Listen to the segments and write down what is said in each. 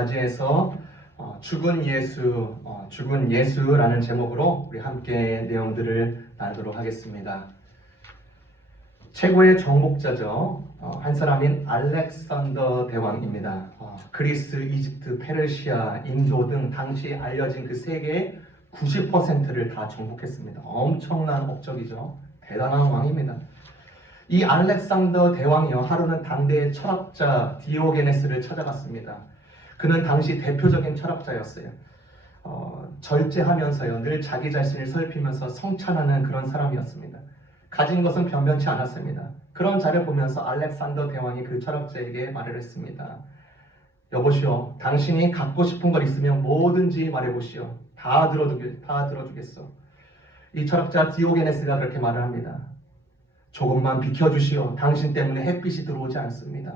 맞이해서 죽은 예수라는 제목으로 우리 함께 내용들을 나누도록 하겠습니다. 최고의 정복자죠. 한 사람인 알렉산더 대왕입니다. 그리스, 이집트, 페르시아, 인도 등 당시 알려진 그 세계의 90%를 다 정복했습니다. 엄청난 업적이죠. 대단한 왕입니다. 이 알렉산더 대왕이요, 하루는 당대의 철학자 디오게네스를 찾아갔습니다. 그는 당시 대표적인 철학자였어요. 절제하면서요, 늘 자기 자신을 살피면서 성찬하는 그런 사람이었습니다. 가진 것은 변변치 않았습니다. 그런 자를 보면서 알렉산더 대왕이 그 철학자에게 말을 했습니다. 여보시오, 당신이 갖고 싶은 걸 있으면 뭐든지 말해보시오. 다 들어주겠어. 이 철학자 디오게네스가 그렇게 말을 합니다. 조금만 비켜주시오. 당신 때문에 햇빛이 들어오지 않습니다.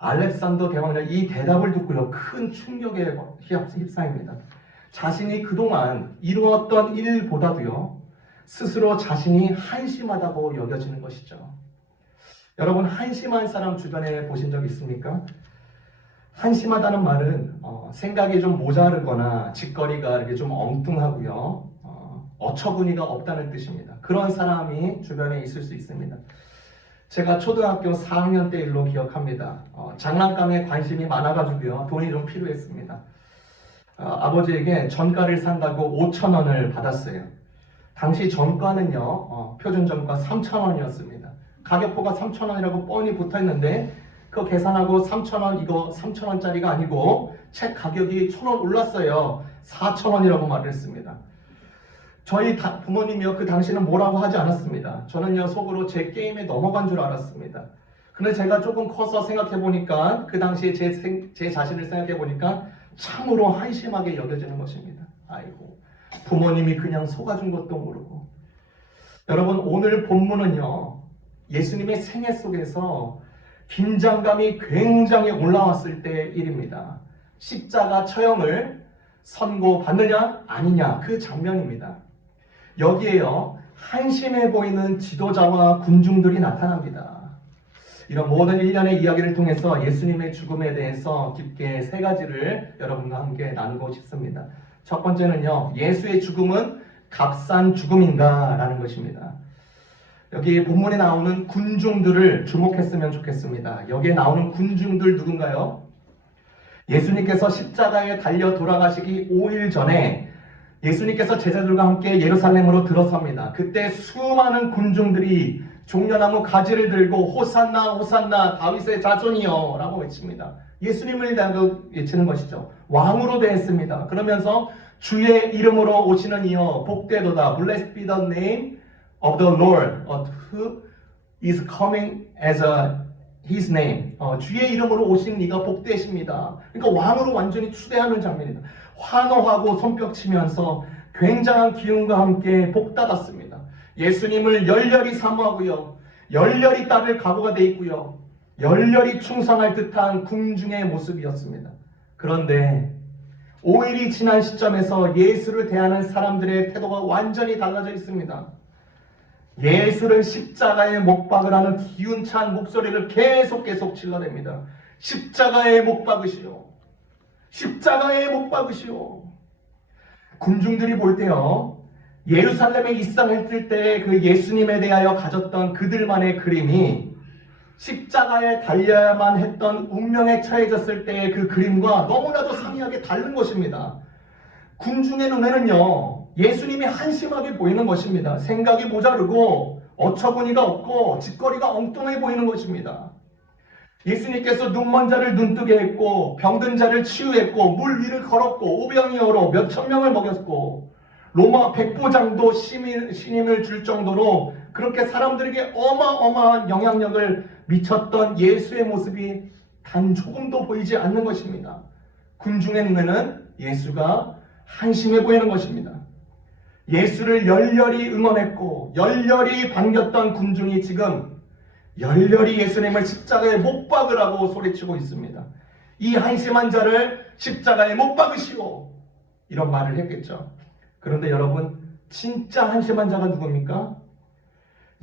알렉산더 대왕은 이 대답을 듣고요, 큰 충격에 휩싸입니다. 자신이 그동안 이루었던 일보다도요, 스스로 자신이 한심하다고 여겨지는 것이죠. 여러분, 한심한 사람 주변에 보신 적 있습니까? 한심하다는 말은 생각이 좀 모자르거나 짓거리가 이렇게 좀 엉뚱하고요, 어처구니가 없다는 뜻입니다. 그런 사람이 주변에 있을 수 있습니다. 제가 초등학교 4학년 때 일로 기억합니다. 장난감에 관심이 많아가지고요, 돈이 좀 필요했습니다. 아버지에게 전가를 산다고 5,000원을 받았어요. 당시 전가는요, 표준 전가 3,000원이었습니다. 가격표가 3,000원이라고 뻔히 붙어있는데 그거 계산하고 3,000원, 이거 3,000원짜리가 아니고 책 가격이 1,000원 올랐어요. 4,000원이라고 말을 했습니다. 저희 부모님이요, 그 당시는 뭐라고 하지 않았습니다. 저는요, 속으로 제 게임에 넘어간 줄 알았습니다. 근데 제가 조금 커서 생각해보니까, 그 당시에 제 자신을 생각해보니까 참으로 한심하게 여겨지는 것입니다. 아이고, 부모님이 그냥 속아준 것도 모르고. 여러분, 오늘 본문은요, 예수님의 생애 속에서 긴장감이 굉장히 올라왔을 때 일입니다. 십자가 처형을 선고받느냐 아니냐, 그 장면입니다. 여기에요, 한심해 보이는 지도자와 군중들이 나타납니다. 이런 모든 일련의 이야기를 통해서 예수님의 죽음에 대해서 깊게 세 가지를 여러분과 함께 나누고 싶습니다. 첫 번째는요, 예수의 죽음은 값싼 죽음인가? 라는 것입니다. 여기 본문에 나오는 군중들을 주목했으면 좋겠습니다. 여기에 나오는 군중들 누군가요? 예수님께서 십자가에 달려 돌아가시기 5일 전에 예수님께서 제자들과 함께 예루살렘으로 들어섭니다. 그때 수많은 군중들이 종려나무 가지를 들고 호산나 호산나 다윗의 자손이여 라고 외칩니다. 예수님을 외치는 것이죠. 왕으로 대했습니다. 그러면서 주의 이름으로 오시는 이여 복되도다. Blessed be the name of the Lord who is coming as His name. 주의 이름으로 오신 이가 복되십니다. 그러니까 왕으로 완전히 추대하는 장면입니다. 환호하고 손뼉 치면서 굉장한 기운과 함께 복받았습니다. 예수님을 열렬히 사모하고요, 열렬히 따를 각오가 돼 있고요, 열렬히 충성할 듯한 군중의 모습이었습니다. 그런데 5일이 지난 시점에서 예수를 대하는 사람들의 태도가 완전히 달라져 있습니다. 예수를 십자가에 못 박으라는 기운찬 목소리를 계속 질러댑니다. 십자가에 못 박으시오. 십자가에 못 박으시오. 군중들이 볼 때요, 예루살렘에 입성했을 때 그 예수님에 대하여 가졌던 그들만의 그림이 십자가에 달려야만 했던 운명에 처해졌을 때의 그 그림과 너무나도 상이하게 다른 것입니다. 군중의 눈에는요, 예수님이 한심하게 보이는 것입니다. 생각이 모자르고 어처구니가 없고 짓거리가 엉뚱해 보이는 것입니다. 예수님께서 눈먼 자를 눈뜨게 했고 병든 자를 치유했고 물 위를 걸었고 오병이어로 몇천 명을 먹였고 로마 백부장도 신임을 줄 정도로 그렇게 사람들에게 어마어마한 영향력을 미쳤던 예수의 모습이 단 조금도 보이지 않는 것입니다. 군중의 눈에는 예수가 한심해 보이는 것입니다. 예수를 열렬히 응원했고 열렬히 반겼던 군중이 지금 열렬히 예수님을 십자가에 못 박으라고 소리치고 있습니다. 이 한심한 자를 십자가에 못 박으시오, 이런 말을 했겠죠. 그런데 여러분, 진짜 한심한 자가 누굽니까?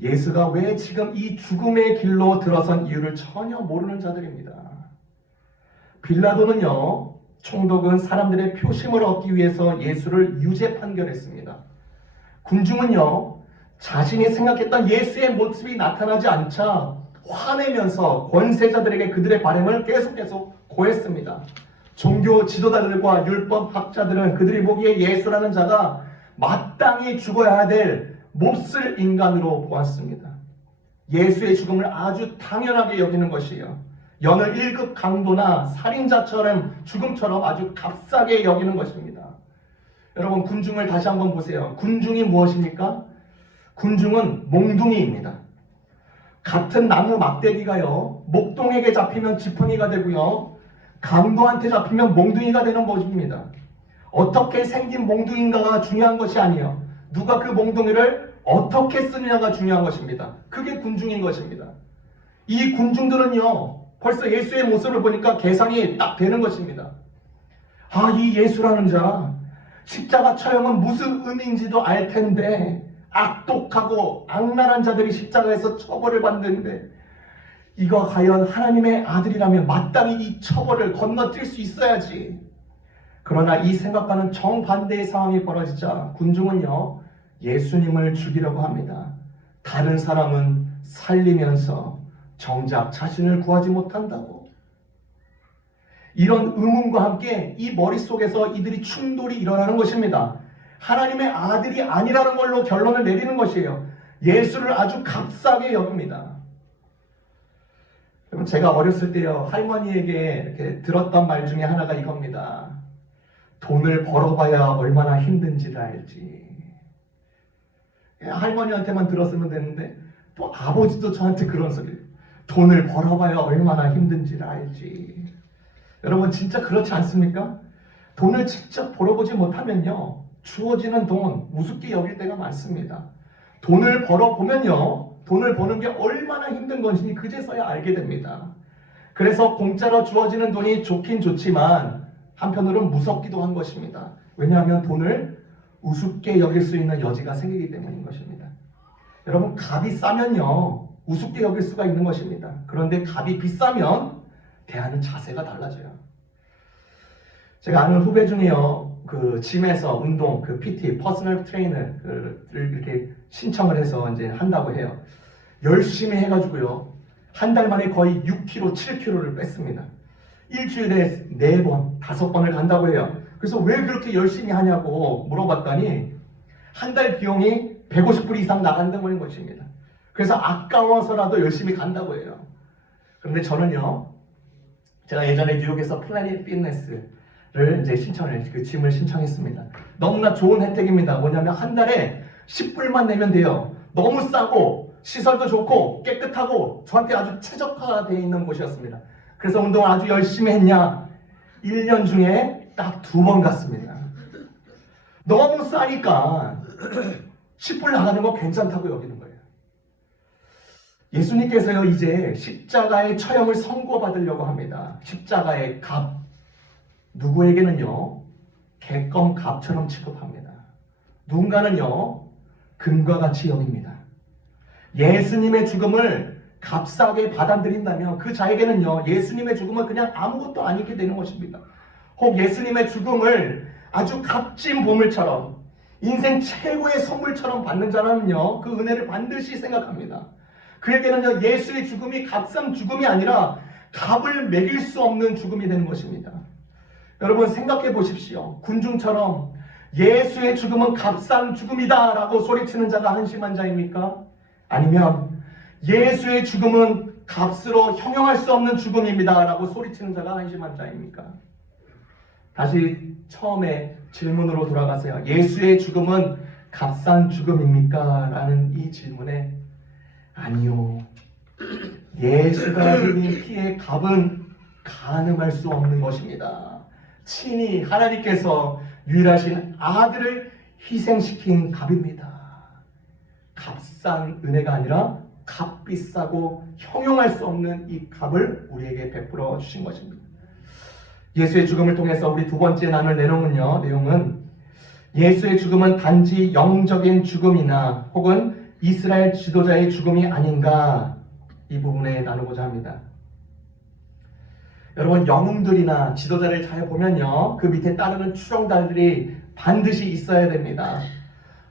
예수가 왜 지금 이 죽음의 길로 들어선 이유를 전혀 모르는 자들입니다. 빌라도는요, 총독은 사람들의 표심을 얻기 위해서 예수를 유죄 판결했습니다. 군중은요, 자신이 생각했던 예수의 모습이 나타나지 않자 화내면서 권세자들에게 그들의 바램을 계속 고했습니다. 종교 지도자들과 율법학자들은 그들이 보기에 예수라는 자가 마땅히 죽어야 될 몹쓸 인간으로 보았습니다. 예수의 죽음을 아주 당연하게 여기는 것이에요. 여느 1급 강도나 살인자처럼 죽음처럼 아주 값싸게 여기는 것입니다. 여러분, 군중을 다시 한번 보세요. 군중이 무엇입니까? 군중은 몽둥이입니다. 같은 나무 막대기가요, 목동에게 잡히면 지팡이가 되고요, 강도한테 잡히면 몽둥이가 되는 법입니다. 어떻게 생긴 몽둥이인가가 중요한 것이 아니에요. 누가 그 몽둥이를 어떻게 쓰느냐가 중요한 것입니다. 그게 군중인 것입니다. 이 군중들은요, 벌써 예수의 모습을 보니까 계산이 딱 되는 것입니다. 아, 이 예수라는 자, 십자가 처형은 무슨 의미인지도 알 텐데 악독하고 악랄한 자들이 십자가에서 처벌을 받는데 이거 과연 하나님의 아들이라면 마땅히 이 처벌을 건너뛸 수 있어야지. 그러나 이 생각과는 정반대의 상황이 벌어지자 군중은요, 예수님을 죽이려고 합니다. 다른 사람은 살리면서 정작 자신을 구하지 못한다고. 이런 의문과 함께 이 머릿속에서 이들이 충돌이 일어나는 것입니다. 하나님의 아들이 아니라는 걸로 결론을 내리는 것이에요. 예수를 아주 값싸게 여깁니다. 제가 어렸을 때요, 할머니에게 이렇게 들었던 말 중에 하나가 이겁니다. 돈을 벌어봐야 얼마나 힘든지를 알지. 할머니한테만 들었으면 됐는데 또 아버지도 저한테 그런 소리를. 돈을 벌어봐야 얼마나 힘든지를 알지. 여러분, 진짜 그렇지 않습니까? 돈을 직접 벌어보지 못하면요, 주어지는 돈 우습게 여길 때가 많습니다. 돈을 벌어보면요, 돈을 버는 게 얼마나 힘든 건지 그제서야 알게 됩니다. 그래서 공짜로 주어지는 돈이 좋긴 좋지만 한편으로는 무섭기도 한 것입니다. 왜냐하면 돈을 우습게 여길 수 있는 여지가 생기기 때문인 것입니다. 여러분, 값이 싸면요, 우습게 여길 수가 있는 것입니다. 그런데 값이 비싸면 대하는 자세가 달라져요. 제가 아는 후배 중에요, 그 짐에서 운동, 그 PT, 퍼스널 트레이너를 이렇게 신청을 해서 이제 한다고 해요. 열심히 해가지고요, 한 달 만에 거의 6kg, 7kg를 뺐습니다. 일주일에 4번, 5번을 간다고 해요. 그래서 왜 그렇게 열심히 하냐고 물어봤더니 한 달 비용이 150불 이상 나간다는 것입니다. 그래서 아까워서라도 열심히 간다고 해요. 그런데 저는요, 제가 예전에 뉴욕에서 플래닛 피트니스를 이제 그 짐을 신청했습니다. 너무나 좋은 혜택입니다. 뭐냐면 한 달에 10불만 내면 돼요. 너무 싸고 시설도 좋고 깨끗하고 저한테 아주 최적화되어 있는 곳이었습니다. 그래서 운동을 아주 열심히 했냐? 1년 중에 딱 2번 갔습니다. 너무 싸니까 10불 나가는 거 괜찮다고 여기는 거예요. 예수님께서요, 이제 십자가의 처형을 선고받으려고 합니다. 십자가의 값, 누구에게는요, 객검 값처럼 취급합니다. 누군가는요, 금과 같이 여깁니다. 예수님의 죽음을 값싸게 받아들인다면 그 자에게는요, 예수님의 죽음은 그냥 아무것도 아니게 되는 것입니다. 혹 예수님의 죽음을 아주 값진 보물처럼, 인생 최고의 선물처럼 받는 자라면요, 그 은혜를 반드시 생각합니다. 그에게는요, 예수의 죽음이 값싼 죽음이 아니라 값을 매길 수 없는 죽음이 되는 것입니다. 여러분, 생각해 보십시오. 군중처럼 예수의 죽음은 값싼 죽음이다 라고 소리치는 자가 한심한 자입니까? 아니면 예수의 죽음은 값으로 형용할 수 없는 죽음입니다 라고 소리치는 자가 한심한 자입니까? 다시 처음에 질문으로 돌아가세요. 예수의 죽음은 값싼 죽음입니까? 라는 이 질문에 아니요, 예수가 흘린 피의 값은 가늠할 수 없는 것입니다. 친히 하나님께서 유일하신 아들을 희생시킨 값입니다. 값싼 은혜가 아니라 값비싸고 형용할 수 없는 이 값을 우리에게 베풀어 주신 것입니다. 예수의 죽음을 통해서 우리 두 번째 나눌 내용은 예수의 죽음은 단지 영적인 죽음이나 혹은 이스라엘 지도자의 죽음이 아닌가, 이 부분에 나누고자 합니다. 여러분 영웅들이나 지도자를 잘 보면요, 그 밑에 따르는 추종자들이 반드시 있어야 됩니다.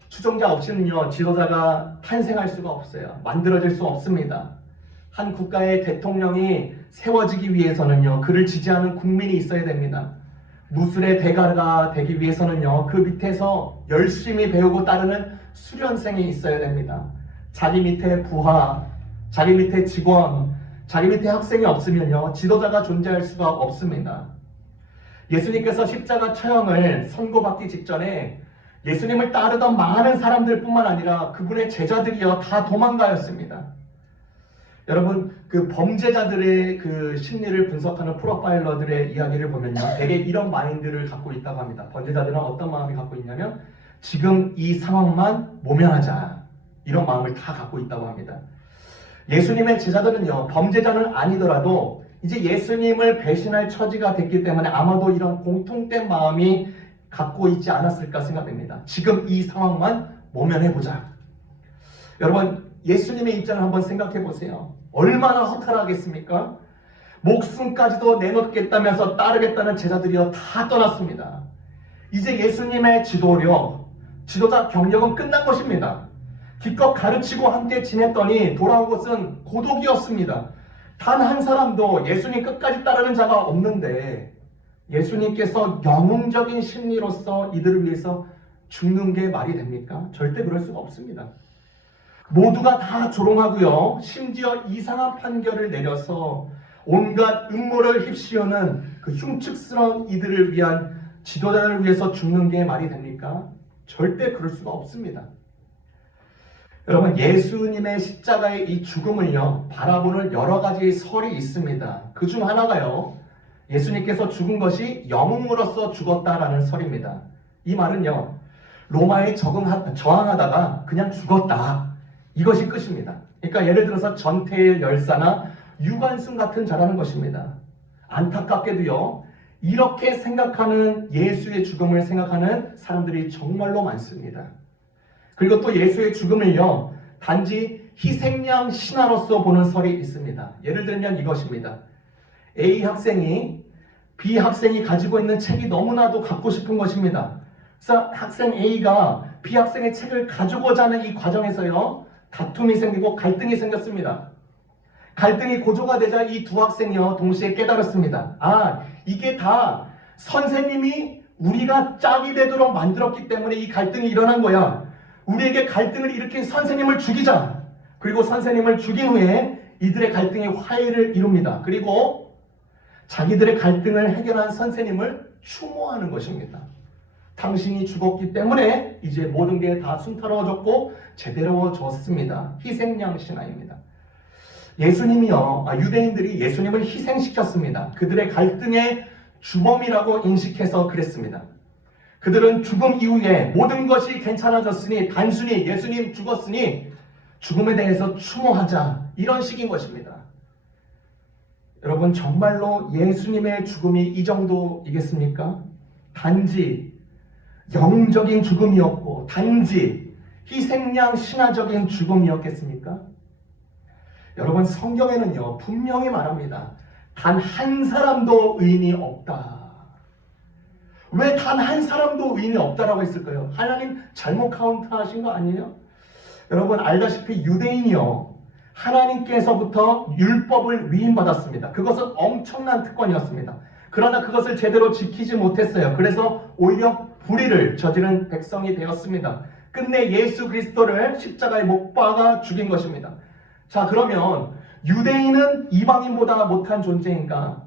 추종자 없이는요 지도자가 탄생할 수가 없어요. 만들어질 수 없습니다. 한 국가의 대통령이 세워지기 위해서는요 그를 지지하는 국민이 있어야 됩니다. 무술의 대가가 되기 위해서는요 그 밑에서 열심히 배우고 따르는 수련생이 있어야 됩니다. 자기 밑에 부하, 자기 밑에 직원, 자기 밑에 학생이 없으면요 지도자가 존재할 수가 없습니다. 예수님께서 십자가 처형을 선고받기 직전에 예수님을 따르던 많은 사람들 뿐만 아니라 그분의 제자들이요 다 도망가였습니다. 여러분 그 범죄자들의 그 심리를 분석하는 프로파일러들의 이야기를 보면요 대개 이런 마인드를 갖고 있다고 합니다. 범죄자들은 어떤 마음이 갖고 있냐면 지금 이 상황만 모면하자, 이런 마음을 다 갖고 있다고 합니다. 예수님의 제자들은요 범죄자는 아니더라도 이제 예수님을 배신할 처지가 됐기 때문에 아마도 이런 공통된 마음이 갖고 있지 않았을까 생각됩니다. 지금 이 상황만 모면해보자. 여러분 예수님의 입장을 한번 생각해 보세요. 얼마나 허탈하겠습니까? 목숨까지도 내놓겠다면서 따르겠다는 제자들이요 다 떠났습니다. 이제 예수님의 지도력, 지도자 경력은 끝난 것입니다. 기껏 가르치고 함께 지냈더니 돌아온 것은 고독이었습니다. 단 한 사람도 예수님 끝까지 따르는 자가 없는데 예수님께서 영웅적인 심리로서 이들을 위해서 죽는 게 말이 됩니까? 절대 그럴 수가 없습니다. 모두가 다 조롱하고요 심지어 이상한 판결을 내려서 온갖 음모를 휩씌우는 그 흉측스러운 이들을 위한 지도자를 위해서 죽는 게 말이 됩니까? 절대 그럴 수가 없습니다. 여러분 예수님의 십자가의 이 죽음을요 바라보는 여러 가지 설이 있습니다. 그 중 하나가요 예수님께서 죽은 것이 영웅으로서 죽었다라는 설입니다. 이 말은요 로마에 저항하다가 그냥 죽었다, 이것이 끝입니다. 그러니까 예를 들어서 전태일 열사나 유관순 같은 자라는 것입니다. 안타깝게도요 이렇게 생각하는 예수의 죽음을 생각하는 사람들이 정말로 많습니다. 그리고 또 예수의 죽음을요 단지 희생양 신화로서 보는 설이 있습니다. 예를 들면 이것입니다. A 학생이 B 학생이 가지고 있는 책이 너무나도 갖고 싶은 것입니다. 그래서 학생 A가 B 학생의 책을 가지고자 하는 이 과정에서요 다툼이 생기고 갈등이 생겼습니다. 갈등이 고조가 되자 이 두 학생이요 동시에 깨달았습니다. 아, 이게 다 선생님이 우리가 짝이 되도록 만들었기 때문에 이 갈등이 일어난 거야. 우리에게 갈등을 일으킨 선생님을 죽이자. 그리고 선생님을 죽인 후에 이들의 갈등이 화해를 이룹니다. 그리고 자기들의 갈등을 해결한 선생님을 추모하는 것입니다. 당신이 죽었기 때문에 이제 모든 게 다 순탄로워졌고 제대로워졌습니다. 희생양 신화입니다. 예수님이요, 유대인들이 예수님을 희생시켰습니다. 그들의 갈등의 주범이라고 인식해서 그랬습니다. 그들은 죽음 이후에 모든 것이 괜찮아졌으니 단순히 예수님 죽었으니 죽음에 대해서 추모하자, 이런 식인 것입니다. 여러분 정말로 예수님의 죽음이 이 정도이겠습니까? 단지 영적인 죽음이었고 단지 희생양 신화적인 죽음이었겠습니까? 여러분 성경에는요 분명히 말합니다. 단 한 사람도 의인이 없다. 왜 단 한 사람도 의인이 없다라고 했을까요? 하나님 잘못 카운트하신 거 아니에요? 여러분 알다시피 유대인이요 하나님께서부터 율법을 위임받았습니다. 그것은 엄청난 특권이었습니다. 그러나 그것을 제대로 지키지 못했어요. 그래서 오히려 불의를 저지른 백성이 되었습니다. 끝내 예수 그리스도를 십자가에 못 박아 죽인 것입니다. 자, 그러면 유대인은 이방인보다 못한 존재인가?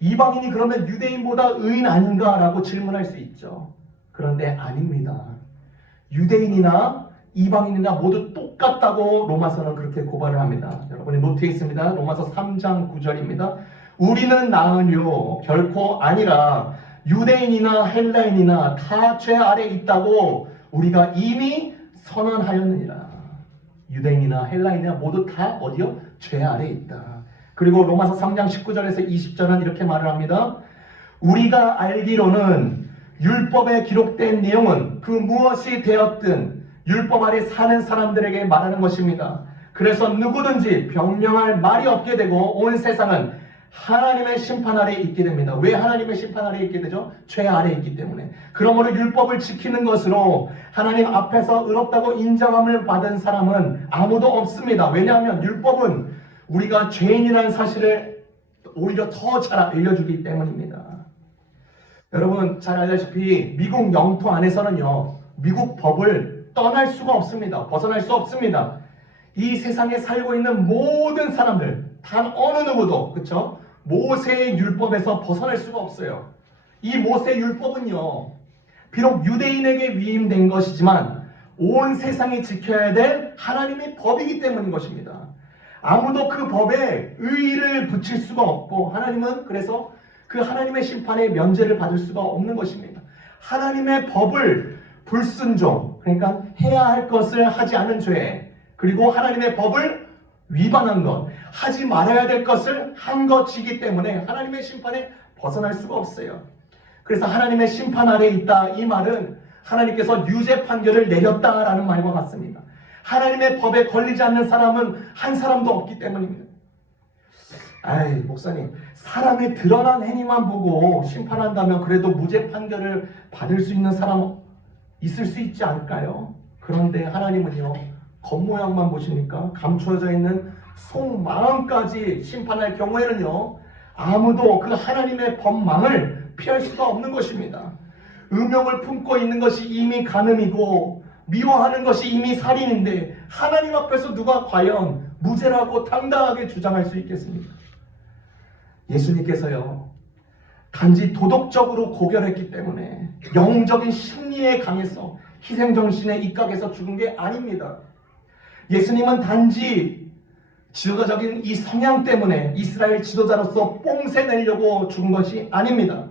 이방인이 그러면 유대인보다 의인 아닌가? 라고 질문할 수 있죠. 그런데 아닙니다. 유대인이나 이방인이나 모두 똑같다고 로마서는 그렇게 고발을 합니다. 여러분이 노트에 있습니다. 로마서 3장 9절입니다. 우리는 나으뇨 결코 아니라 유대인이나 헬라인이나 다 죄 아래 있다고 우리가 이미 선언하였느니라. 유대인이나 헬라인이나 모두 다 어디요? 죄 아래 있다. 그리고 로마서 3장 19절에서 20절은 이렇게 말을 합니다. 우리가 알기로는 율법에 기록된 내용은 그 무엇이 되었든 율법 아래 사는 사람들에게 말하는 것입니다. 그래서 누구든지 변명할 말이 없게 되고 온 세상은 하나님의 심판 아래에 있게 됩니다. 왜 하나님의 심판 아래에 있게 되죠? 죄 아래에 있기 때문에. 그러므로 율법을 지키는 것으로 하나님 앞에서 의롭다고 인정함을 받은 사람은 아무도 없습니다. 왜냐하면 율법은 우리가 죄인이라는 사실을 오히려 더 잘 알려주기 때문입니다. 여러분 잘 알다시피 미국 영토 안에서는요, 미국 법을 떠날 수가 없습니다. 벗어날 수 없습니다. 이 세상에 살고 있는 모든 사람들, 단 어느 누구도, 그쵸? 모세의 율법에서 벗어날 수가 없어요. 이 모세의 율법은요, 비록 유대인에게 위임된 것이지만 온 세상이 지켜야 될 하나님의 법이기 때문인 것입니다. 아무도 그 법에 의의를 붙일 수가 없고, 하나님은 그래서 그 하나님의 심판에 면제를 받을 수가 없는 것입니다. 하나님의 법을 불순종, 그러니까 해야 할 것을 하지 않은 죄, 그리고 하나님의 법을 위반한 것, 하지 말아야 될 것을 한 것이기 때문에 하나님의 심판에 벗어날 수가 없어요. 그래서 하나님의 심판 아래에 있다, 이 말은 하나님께서 유죄 판결을 내렸다라는 말과 같습니다. 하나님의 법에 걸리지 않는 사람은 한 사람도 없기 때문입니다. 아이, 목사님, 사람의 드러난 행위만 보고 심판한다면 그래도 무죄 판결을 받을 수 있는 사람 있을 수 있지 않을까요? 그런데 하나님은요, 겉모양만 보시니까 감추어져 있는 속마음까지 심판할 경우에는요, 아무도 그 하나님의 법망을 피할 수가 없는 것입니다. 음욕을 품고 있는 것이 이미 간음이고 미워하는 것이 이미 살인인데 하나님 앞에서 누가 과연 무죄라고 당당하게 주장할 수 있겠습니까? 예수님께서요, 단지 도덕적으로 고결했기 때문에 영적인 심리에 강해서 희생정신에 입각해서 죽은 게 아닙니다. 예수님은 단지 지도자적인 이 성향 때문에 이스라엘 지도자로서 뽕새 내려고 죽은 것이 아닙니다.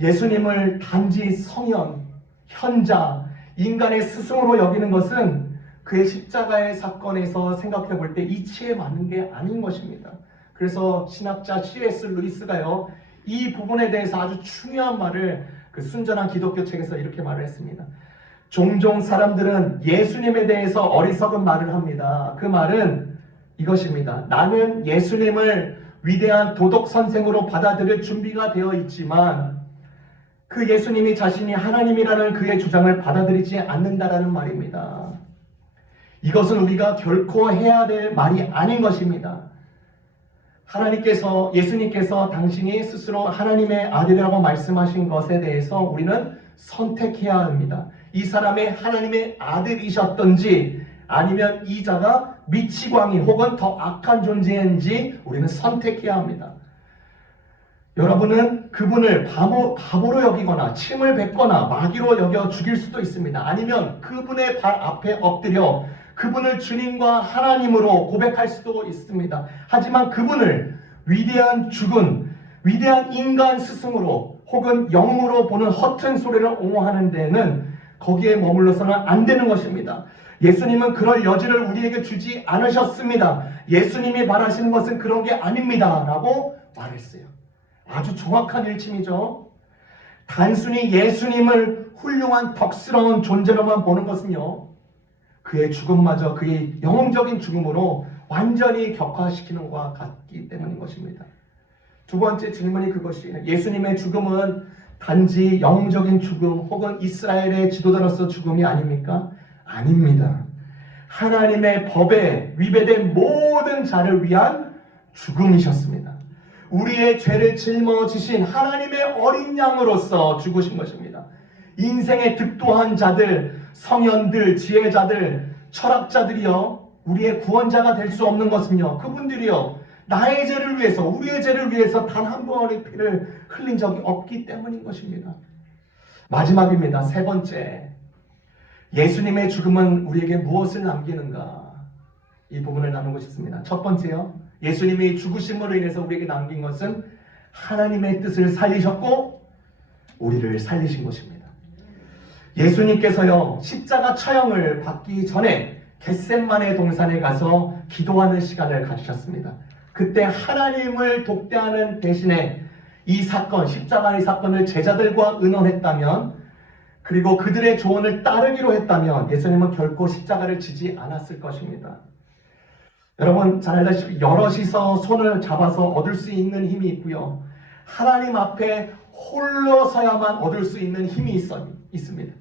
예수님을 단지 성현, 현자, 인간의 스승으로 여기는 것은 그의 십자가의 사건에서 생각해 볼 때 이치에 맞는 게 아닌 것입니다. 그래서 신학자 C.S. 루이스가요, 이 부분에 대해서 아주 중요한 말을 그 순전한 기독교 책에서 이렇게 말을 했습니다. 종종 사람들은 예수님에 대해서 어리석은 말을 합니다. 그 말은 이것입니다. 나는 예수님을 위대한 도덕 선생으로 받아들일 준비가 되어 있지만 그 예수님이 자신이 하나님이라는 그의 주장을 받아들이지 않는다라는 말입니다. 이것은 우리가 결코 해야 될 말이 아닌 것입니다. 예수님께서 당신이 스스로 하나님의 아들이라고 말씀하신 것에 대해서 우리는 선택해야 합니다. 이 사람이 하나님의 아들이셨던지 아니면 이 자가 미치광이 혹은 더 악한 존재인지 우리는 선택해야 합니다. 여러분은 그분을 바보로 여기거나 침을 뱉거나 마귀로 여겨 죽일 수도 있습니다. 아니면 그분의 발 앞에 엎드려 그분을 주님과 하나님으로 고백할 수도 있습니다. 하지만 그분을 위대한 죽은 위대한 인간 스승으로 혹은 영으로 보는 허튼 소리를 옹호하는 데는 거기에 머물러서는 안 되는 것입니다. 예수님은 그럴 여지를 우리에게 주지 않으셨습니다. 예수님이 말하시는 것은 그런 게 아닙니다 라고 말했어요. 아주 정확한 일침이죠. 단순히 예수님을 훌륭한 덕스러운 존재로만 보는 것은요, 그의 죽음마저 그의 영웅적인 죽음으로 완전히 격화시키는 것과 같기 때문인 것입니다. 두 번째 질문이 그것이에요. 예수님의 죽음은 단지 영적인 죽음 혹은 이스라엘의 지도자로서 죽음이 아닙니까? 아닙니다. 하나님의 법에 위배된 모든 자를 위한 죽음이셨습니다. 우리의 죄를 짊어지신 하나님의 어린 양으로서 죽으신 것입니다. 인생의 득도한 자들, 성현들, 지혜자들, 철학자들이요, 우리의 구원자가 될 수 없는 것은요, 그분들이요, 나의 죄를 위해서, 우리의 죄를 위해서 단 한 번의 피를 흘린 적이 없기 때문인 것입니다. 마지막입니다. 세 번째, 예수님의 죽음은 우리에게 무엇을 남기는가? 이 부분을 나누고 싶습니다. 첫 번째요, 예수님이 죽으심으로 인해서 우리에게 남긴 것은 하나님의 뜻을 살리셨고 우리를 살리신 것입니다. 예수님께서요, 십자가 처형을 받기 전에 겟셋마네 동산에 가서 기도하는 시간을 가지셨습니다. 그때 하나님을 독대하는 대신에 이 사건, 십자가의 사건을 제자들과 의논했다면, 그리고 그들의 조언을 따르기로 했다면 예수님은 결코 십자가를 지지 않았을 것입니다. 여러분 잘 알다시피 여럿이서 손을 잡아서 얻을 수 있는 힘이 있고요. 하나님 앞에 홀로 서야만 얻을 수 있는 힘이 있습니다.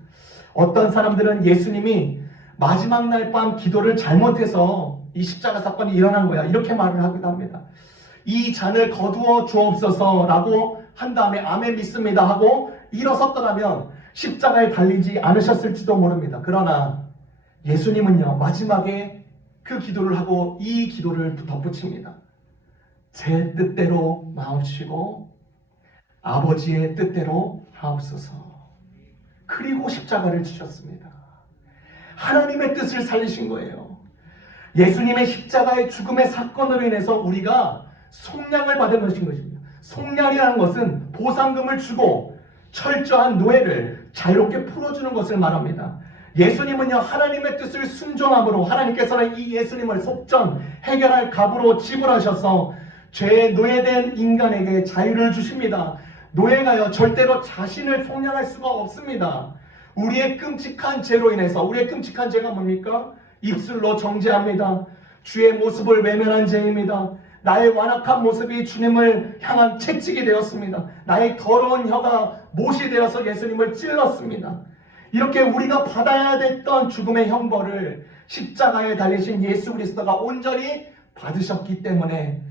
어떤 사람들은 예수님이 마지막 날 밤 기도를 잘못해서 이 십자가 사건이 일어난 거야, 이렇게 말을 하기도 합니다. 이 잔을 거두어 주옵소서 라고 한 다음에 아멘 믿습니다 하고 일어섰더라면 십자가에 달리지 않으셨을지도 모릅니다. 그러나 예수님은요, 마지막에 그 기도를 하고 이 기도를 덧붙입니다. 제 뜻대로 마옵시고 아버지의 뜻대로 하옵소서. 그리고 십자가를 지셨습니다. 하나님의 뜻을 살리신 거예요. 예수님의 십자가의 죽음의 사건으로 인해서 우리가 속량을 받은 것입니다. 속량이라는 것은 보상금을 주고 철저한 노예를 자유롭게 풀어주는 것을 말합니다. 예수님은요, 하나님의 뜻을 순종함으로 하나님께서는 이 예수님을 속전 해결할 값으로 지불하셔서 죄에 노예된 인간에게 자유를 주십니다. 노예가요, 절대로 자신을 속량할 수가 없습니다. 우리의 끔찍한 죄로 인해서, 우리의 끔찍한 죄가 뭡니까? 입술로 정죄합니다. 주의 모습을 외면한 죄입니다. 나의 완악한 모습이 주님을 향한 채찍이 되었습니다. 나의 더러운 혀가 못이 되어서 예수님을 찔렀습니다. 이렇게 우리가 받아야 됐던 죽음의 형벌을 십자가에 달리신 예수 그리스도가 온전히 받으셨기 때문에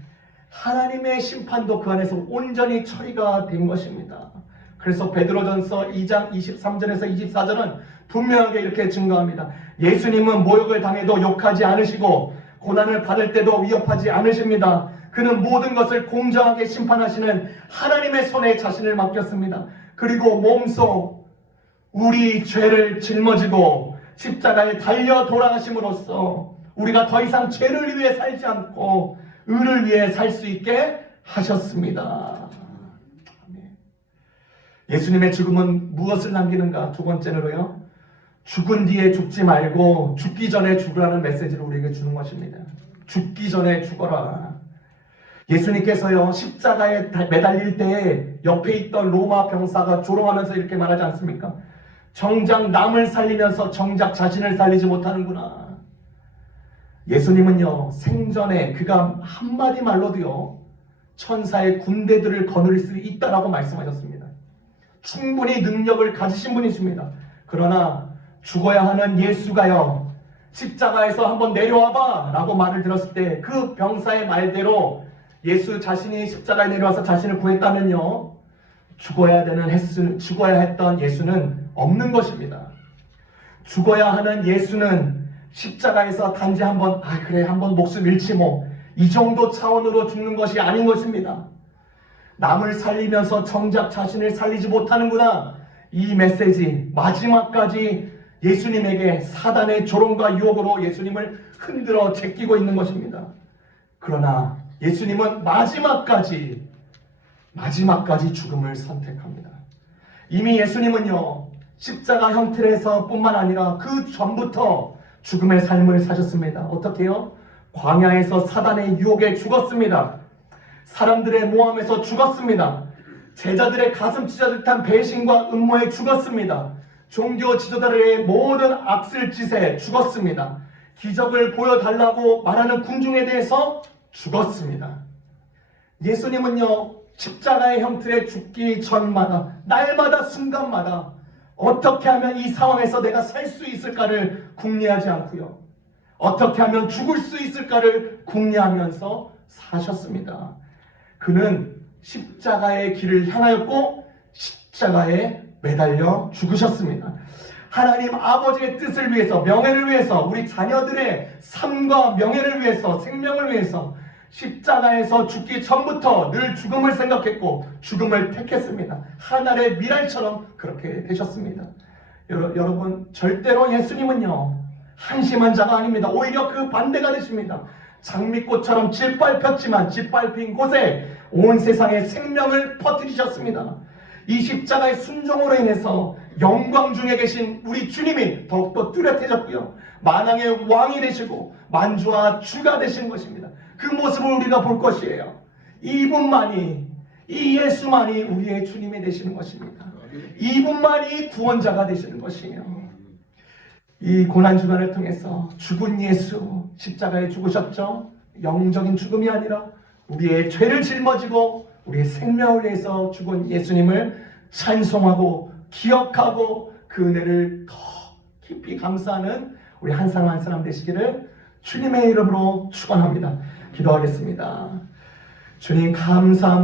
하나님의 심판도 그 안에서 온전히 처리가 된 것입니다. 그래서 베드로전서 2장 23절에서 24절은 분명하게 이렇게 증거합니다. 예수님은 모욕을 당해도 욕하지 않으시고 고난을 받을 때도 위협하지 않으십니다. 그는 모든 것을 공정하게 심판하시는 하나님의 손에 자신을 맡겼습니다. 그리고 몸소 우리 죄를 짊어지고 십자가에 달려 돌아가심으로써 우리가 더 이상 죄를 위해 살지 않고 의를 위해 살 수 있게 하셨습니다. 예수님의 죽음은 무엇을 남기는가? 두 번째로요, 죽은 뒤에 죽지 말고 죽기 전에 죽으라는 메시지를 우리에게 주는 것입니다. 죽기 전에 죽어라. 예수님께서요, 십자가에 매달릴 때 옆에 있던 로마 병사가 조롱하면서 이렇게 말하지 않습니까? 정작 남을 살리면서 정작 자신을 살리지 못하는구나. 예수님은요, 생전에 그가 한마디 말로도요, 천사의 군대들을 거느릴 수 있다라고 말씀하셨습니다. 충분히 능력을 가지신 분이십니다. 그러나 죽어야 하는 예수가요, 십자가에서 한번 내려와봐 라고 말을 들었을 때 그 병사의 말대로 예수 자신이 십자가에 내려와서 자신을 구했다면요, 죽어야 했던 예수는 없는 것입니다. 죽어야 하는 예수는 십자가에서 단지 한번 한번 목숨 잃지 뭐 이 정도 차원으로 죽는 것이 아닌 것입니다. 남을 살리면서 정작 자신을 살리지 못하는구나. 이 메시지 마지막까지 예수님에게 사단의 조롱과 유혹으로 예수님을 흔들어 제끼고 있는 것입니다. 그러나 예수님은 마지막까지 죽음을 선택합니다. 이미 예수님은요, 십자가 형틀에서 뿐만 아니라 그 전부터 죽음의 삶을 사셨습니다. 어떻게요? 광야에서 사단의 유혹에 죽었습니다. 사람들의 모함에서 죽었습니다. 제자들의 가슴 찢어듯한 배신과 음모에 죽었습니다. 종교 지도자들의 모든 악쓸짓에 죽었습니다. 기적을 보여달라고 말하는 군중에 대해서 죽었습니다. 예수님은요, 십자가의 형틀에 죽기 전마다, 날마다 순간마다 어떻게 하면 이 상황에서 내가 살 수 있을까를 궁리하지 않고요, 어떻게 하면 죽을 수 있을까를 궁리하면서 사셨습니다. 그는 십자가의 길을 향하였고 십자가에 매달려 죽으셨습니다. 하나님 아버지의 뜻을 위해서, 명예를 위해서, 우리 자녀들의 삶과 명예를 위해서, 생명을 위해서 십자가에서 죽기 전부터 늘 죽음을 생각했고 죽음을 택했습니다. 하늘의 미랄처럼 그렇게 되셨습니다. 여러분, 절대로 예수님은요, 한심한 자가 아닙니다. 오히려 그 반대가 되십니다. 장미꽃처럼 짓밟혔지만 짓밟힌 곳에 온 세상에 생명을 퍼뜨리셨습니다. 이 십자가의 순종으로 인해서 영광 중에 계신 우리 주님이 더욱더 뚜렷해졌고요, 만왕의 왕이 되시고 만주와 주가 되시는 것입니다. 그 모습을 우리가 볼 것이에요. 이분만이, 이 예수만이 우리의 주님이 되시는 것입니다. 이분만이 구원자가 되시는 것이에요. 이 고난주간을 통해서 죽은 예수, 십자가에 죽으셨죠? 영적인 죽음이 아니라 우리의 죄를 짊어지고 우리의 생명을 위해서 죽은 예수님을 찬송하고 기억하고 그 은혜를 더 깊이 감사하는 우리 한 사람 한 사람 되시기를 주님의 이름으로 축원합니다. 기도하겠습니다. 주님 감사합니다.